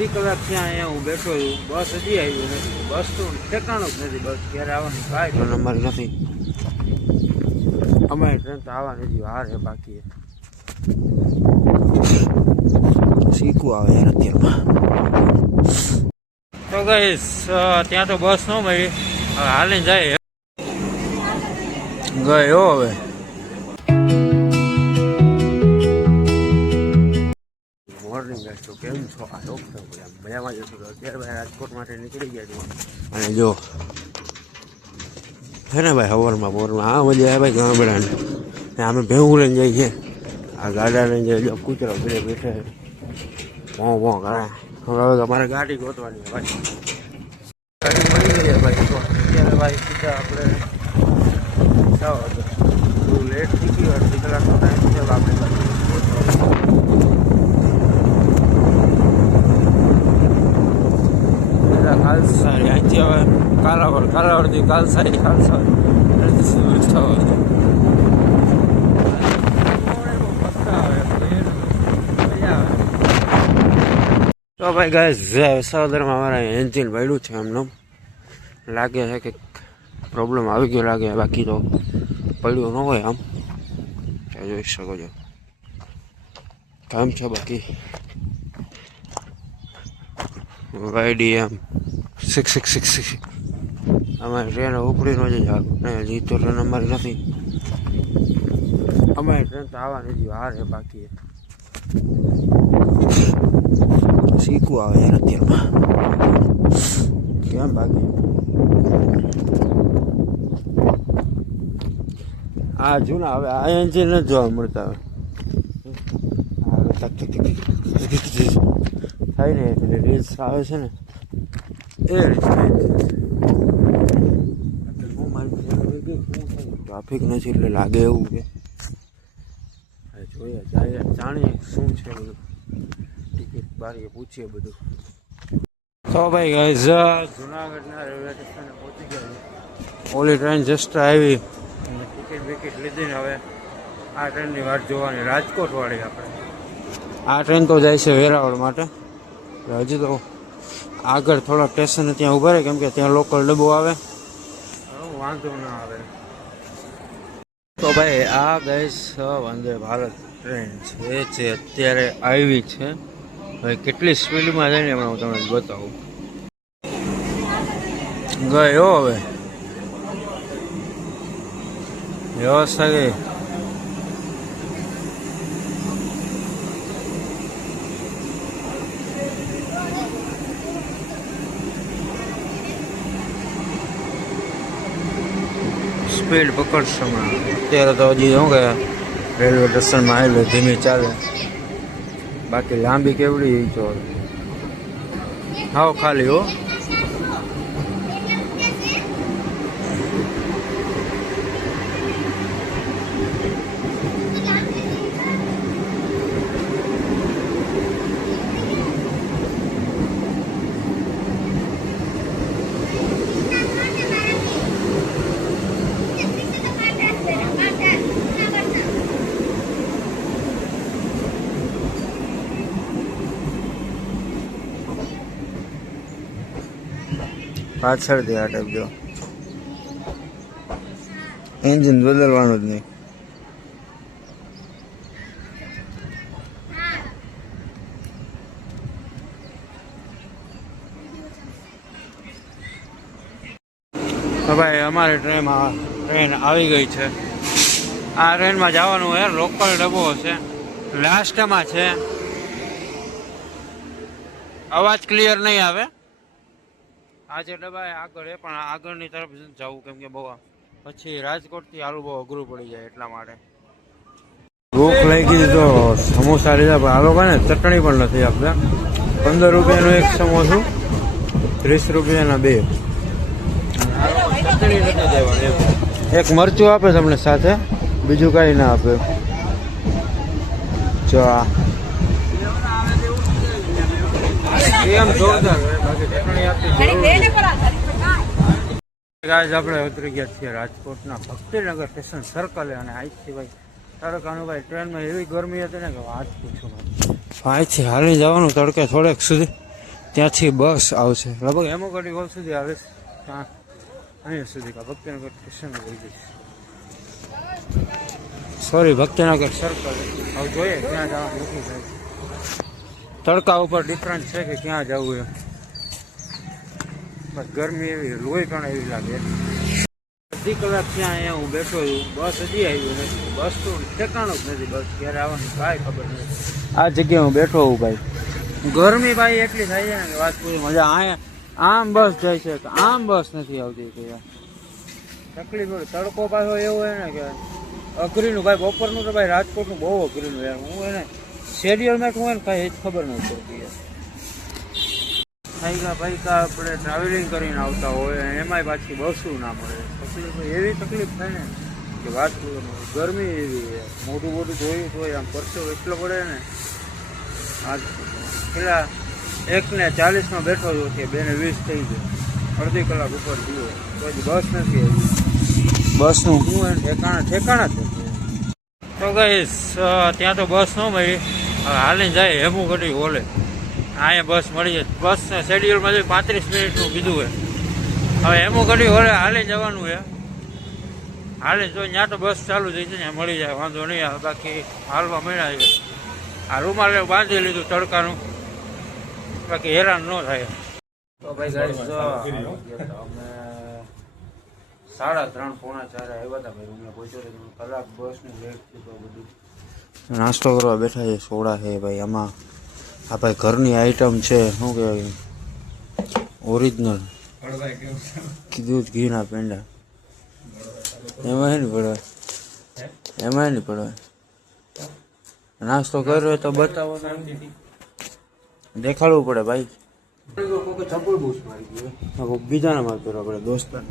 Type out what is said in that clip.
અડધી કલાકથી અહીંયા હું બેઠો છું, બસ હજી આવી નથી. બસ તો ઠેકાણું જ નથી. બસ ક્યારે આવવાની કાંઈ ટ્રેન અમારી નથી. અમારી ટ્રેન તો આવવાની નથી, વાર છે બાકી. શીખવું આવે યાર અત્યારમાં. તો ગઈશ ત્યાં તો બસ ન મળી, હવે હાલીને જાય ગયો હવે. મોર્નિંગ ગાઈસ, તો કેમ છો? આ ડોક્ટર મજામાં જશો તો અત્યારે ભાઈ રાજકોટ માટે નીકળી ગયા છું. અને જો હે ને ભાઈ સવારમાં બોરમાં હા મજા આવે ભાઈ ઘણા બધાને. અમે ભેહું લઈને જઈએ છીએ, આ ગાડા લઈને જઈએ. જો કૂતરો બે બેઠે ભોં કરે. હવે અમારે ગાડી ગોતવાની ભાઈ. ગાડી મળી ગઈ ભાઈ. તો અત્યારે ભાઈ સીધા આપણે બહુ લેટ થઈ ગયું, અડધી કલાકનો ટાઈમ છે. આપણે કાલસારી અહીંથી હવે કાલાવડથી કાલસારી તો ભાઈ ગાય વિસાવદરમાં અમારા એન્જિન પડ્યું છે. એમનું લાગે છે કે પ્રોબ્લેમ આવી ગયો લાગે, બાકી તો પડ્યું ન હોય. આમ જોઈ શકો છો કામ છે. બાકી YDM 666 અમારી ટ્રેન ઉપડી ન જ હજી તો ટ્રેન અમારી નથી. અમારી ટ્રેન તો આવવાની નથી, વાર છે બાકી. શીખવું આવે યાર અત્યારમાં કેમ બાકી. હા જૂના હવે આ એન્જિન નથી જોવા મળતા. હવે થાય ને એટલે રીલ્સ આવે છે ને એ ટ્રાફિક નથી એટલે લાગે એવું કે જોઈએ જાય જાણીએ શું છે બધું. ટિકિટ બારીએ પૂછીએ બધું. તો ભાઈ ગાઈઝ જુનાગઢના રેલવે સ્ટેશને પહોંચી ગયા. ઓલી ટ્રેન જસ્ટ આવી, ટિકિટ બિકિટ લીધીને હવે આ ટ્રેનની વાત જોવાની. રાજકોટ વાળી આપણે આ ટ્રેન તો જાય છે વેરાવળ માટે. હજી તો આગળ થોડા સ્ટેશન ત્યાં ઊભા રહે, કેમ કે ત્યાં લોકલ ડબ્બો આવે, વાંધો ના આવે. તો ભાઈ આ ગઈસ વંદે ભારત ટ્રેન છે અત્યારે આવી છે. હવે કેટલી સ્પીડમાં જાય ને એમાં હું તમને બતાવું. ગયો હવે વ્યવસ્થા ગઈ. સ્પીડ પકડશો અત્યારે તો હજી શું કે રેલવે સ્ટેશનમાં આવેલું ધીમી ચાલે. બાકી લાંબી કેવડી તો હાવ ખાલી હો. પાછળથી આ ટાઈપ જો એન્જિન બદલવાનું જ નહીં. તો ભાઈ અમારી ટ્રેન આવી ગઈ છે. આ ટ્રેનમાં જવાનું યાર લોકલ ડબ્બો છે, લાસ્ટમાં છે. અવાજ ક્લિયર નહીં આવે. આ જે ડબ્બા આગળ એ પણ આગળની તરફ જવું, કેમ કે બહુ પછી રાજકોટથી હાલું બહુ અઘરું પડી જાય એટલા માટે. ભૂખ લાગી તો સમોસા લીધા, પણ આ લોકો ને ચટણી પણ નથી આપતા. 15 રૂપિયાનું એક સમોસું, 30 રૂપિયાના 2. ચટણી નથી દેવાની. એક મરચું આપે તમને સાથે, બીજું કાંઈ ના આપે. જો આ એમ જોરદાર બાકી ચટણી આપતી. ગાઈઝ આપણે ઉતરી ગયા છીએ રાજકોટના ભક્તિનગર સ્ટેશન સર્કલે. અને અહીંથી ભાઈ તડકાનુભાઈ ટ્રેનમાં એવી ગરમી હતી ને કે વાત પૂછો. અહીંથી હાલી જવાનું તડકે થોડેક સુધી, ત્યાંથી બસ આવશે લગભગ હેમોગઢી હોલ સુધી આવે છે ત્યાં અહીંયા સુધી ભક્તિનગર સ્ટેશન લઈ જઈશ સોરી ભક્તિનગર સર્કલ હવે જોઈએ ક્યાં જવાનું નક્કી થાય તડકા ઉપર ડિફરન્સ છે કે ક્યાં જવું એમ બસ ગરમી એવી લોહી પણ એવી લાગે અડધી કલાક ત્યાં અહીંયા હું બેઠો છું બસ હજી આવી નથી બસ તો ઠેકાણું જ નથી બસ ક્યારે આવવાની કાંઈ ખબર નથી આ જગ્યાએ હું બેઠો હું ભાઈ ગરમી ભાઈ એટલી થાય છે ને કે વાત પૂરી મજા અહીંયા આમ બસ જાય છે આમ બસ નથી આવતી કે તકલીફ હોય તડકો પાછો એવો હોય ને કે અઘરીનું ભાઈ બપોરનું તો ભાઈ રાજકોટનું બહુ અઘરીનું યાર હું એને શેડ્યુલમાં હોય ને કાંઈ જ ખબર નહીં પડતી યાર ભાઈ આપણે ટ્રાવેલિંગ કરીને આવતા હોય એમાંય પાછી બસું ના મળે તકલીફ એવી તકલીફ થાય ને કે વાત ગરમી એવી મોટું મોટું જોયું તો આમ પરસો એટલો પડે ને આજ પેલા 1:40 બેઠો હતો કે 2:20 થઈ ગયો અડધી કલાક ઉપર ગયો પછી બસ નથી આવી બસનું શું એને ઠેકાણા જ તો ગઈશ ત્યાં તો બસ ન મળી હવે હાલીને જાય હેમુગઢી હોલે અહીંયા બસ મળી જાય બસ શેડ્યુલમાં જો 35 મિનિટનું કીધું હોય હવે હેમુગઢી હોલે હાલી જવાનું છે હાલે જો ત્યાં તો બસ ચાલુ થઈ છે ત્યાં મળી જાય વાંધો નહીં આવે બાકી હાલવા મળ્યા છે આ રૂમાલ બાંધી લીધું તડકાનું બાકી હેરાન ન થાય તો ભાઈ ગાઈસ અમે 3:30 પોણા 4 આવ્યા હતા ભાઈ રૂમે પહોંચ્યો કલાક બસનું લેટ થયું બધું નાસ્તો કરવા બેઠા છે સોડા છે ભાઈ આમાં આ ભાઈ ઘરની આઈટમ છે શું કહેવાય ઓરિજિનલ દૂધ ઘીના પેંડા એમાં નહીં પડવાય નહીં પડવાય નાસ્તો કર્યો તો બતાવો દેખાડવું પડે ભાઈ ચપ્પલ બૂસ મારી ગયું બીજાના માર કર્યો આપણે દોસ્તાર